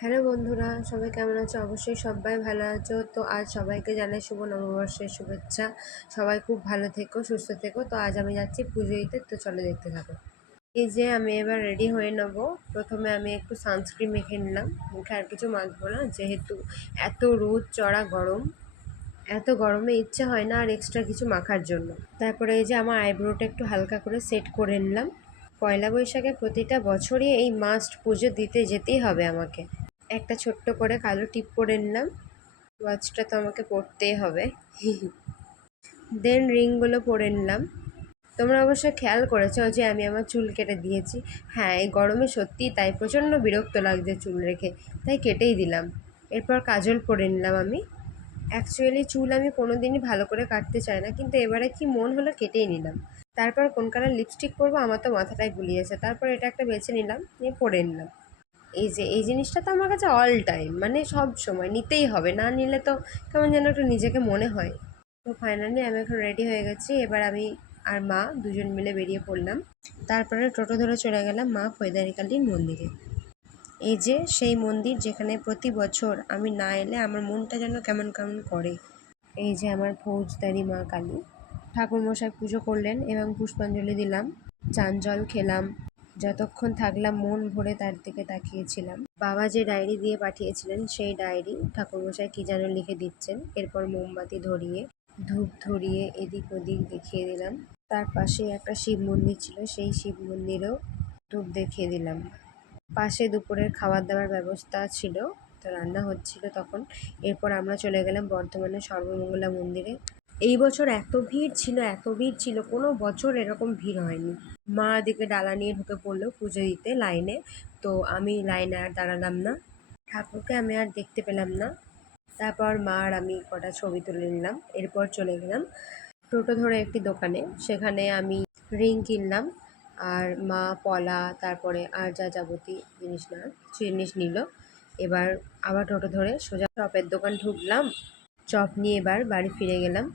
Hello বন্ধুরা, সবাই কেমন আছো? অবশ্যই সবাই ভালো আছো। তো আজ সবাইকে জানাই শুভ নববর্ষের শুভেচ্ছা। সবাই খুব ভালো থেকো, সুস্থ থেকো। তো আজ আমি যাচ্ছি পুজো দিতে, তো চলো দেখতে থাকো। এই যে আমি এবার রেডি হয়ে নেব। প্রথমে আমি একটু সানস্ক্রিন মেখে নিলাম, মুখে আর কিছু মাখবো না, যেহেতু এত রোদ চড়া গরম। এত গরমে ইচ্ছে হয় না আর এক্সট্রা কিছু মাখার জন্য। তারপরে এই যে আমার আইব্রোটা একটু হালকা করে সেট করে নিলাম। পয়লা বৈশাখে প্রতিটা বছরই এই মাস্ট পুজো দিতে যেতেই হবে আমাকে। একটা ছোট্ট করে কালো টিপ পরে নিলাম, ওয়াচটা তো আমাকে পরতেই হবে। দেন রিংগুলো পরে নিলাম। তোমরা অবশ্য খেয়াল করেছো যে আমি আমার চুল কেটে দিয়েছি। হ্যাঁ, এই গরমে সত্যিই তাই, প্রচণ্ড বিরক্ত লাগছে চুল রেখে, তাই কেটেই দিলাম। এরপর কাজল পরে নিলাম আমি। অ্যাকচুয়ালি চুল আমি কোনো দিনই ভালো করে কাটতে চাই না, কিন্তু এবারে কি মন হলো কেটেই নিলাম। তারপর কোন কালার লিপস্টিক পরবো আমার তো মাথাটাই গুলিয়েছে। তারপর এটা একটা বেছে নিলাম, নিয়ে পরে নিলাম। এই যে এই জিনিসটা তো আমার কাছে অল টাইম, মানে সব সময় নিতেই হবে, না নিলে তো কেমন যেন একটু নিজেকে মনে হয়। তো ফাইনালি আমি এখন রেডি হয়ে গেছি। এবার আমি আর মা দুজন মিলে বেরিয়ে পড়লাম। তারপরে টোটো ধরে চলে গেলাম মা খৈদারিকালীর মন্দিরে। এই যে সেই মন্দির যেখানে প্রতি বছর আমি না এলে আমার মনটা যেন কেমন কেমন করে। এই যে আমার ফৌজদারি মা কালী। ঠাকুরমশাই পুজো করলেন এবং পুষ্পাঞ্জলি দিলাম, চান জল খেলাম। যতক্ষণ থাকলাম মন ভরে তার দিকে তাকিয়েছিলাম। বাবা যে ডায়েরি দিয়ে পাঠিয়েছিলেন সেই ডায়েরি ঠাকুরমশাই কী যেন লিখে দিচ্ছেন। এরপর মোমবাতি ধরিয়ে ধূপ ধরিয়ে এদিক ওদিক দেখিয়ে দিলাম। তার পাশে একটা শিব মন্দির ছিল, সেই শিব মন্দিরেও ধূপ দেখিয়ে দিলাম। পাশে দুপুরের খাবার দাবার ব্যবস্থা ছিল, তো রান্না হচ্ছিল তখন। এরপর আমরা চলে গেলাম বর্ধমানের সর্বমঙ্গলা মন্দিরে। এই বছর এত ভিড় ছিল, এত ভিড় ছিল, কোনো বছর এরকম ভিড় হয়নি। মা এদিকে ডালা নিয়ে ঢুকে পড়লো পুজো দিতে লাইনে। তো আমি লাইনে আর দাঁড়ালাম না, ঠাকুরকে আমি আর দেখতে পেলাম না। তারপর মা আর আমি কটা ছবি তুলে নিলাম। এরপর চলে গেলাম টোটো ধরে একটি দোকানে, সেখানে আমি রিং কিনলাম। আর মা পলা, তারপরে আর যা যাবতীয় জিনিস না কিছু জিনিস নিল। এবার আবার টোটো ধরে সোজা চপের দোকান ঢুকলাম। চপ নিয়ে এবার বাড়ি ফিরে গেলাম।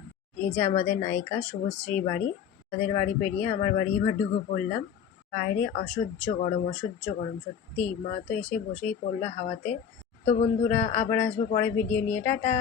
এই যে আমাদের নায়িকা শুভশ্রীর বাড়ি। তাদের বাড়ি পেরিয়ে আমার বাড়ি এবার ঢুকে পড়লাম। বাইরে অসহ্য গরম, অসহ্য গরম সত্যি। মা তো এসে বসেই পড়লো হাওয়াতে। তো বন্ধুরা, আবার আসবো পরে ভিডিও নিয়ে। টাটা।